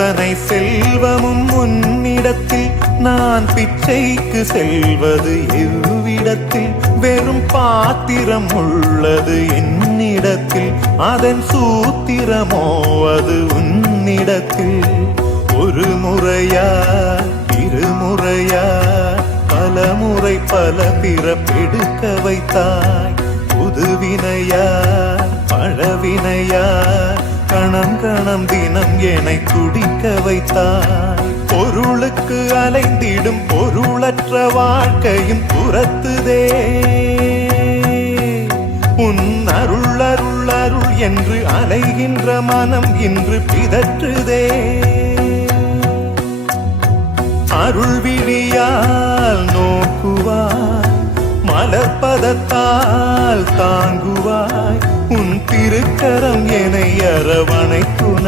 அத்தனை செல்வமும் உன்னிடத்தில் நான் பிச்சைக்கு செல்வது எவ்விடத்தில் வெறும் பாத்திரம் உள்ளது என்னிடத்தில் அதன் சூத்திரமோ அது உன்னிடத்தில் ஒரு முறையா இருமுறையா பல முறை பல பிறப்பெடுக்க வைத்தாய் புதுவினையா பழவினையா கணம் கணம் தினம் என்னை துடிக்க வைத்தாய் பொருளுக்கு அலைந்திடும் பொருளற்ற வாழ்க்கையும் புறத்துதே உன் அருள் அருள் அருள் என்று அலைகின்ற மனம் இன்று பிதற்றுதே அருள் விழியால் நோக்குவாய் மலர்பதத்தால் தாங்குவாய் உன் திருக்கரம் என்னை அரவணைக்குன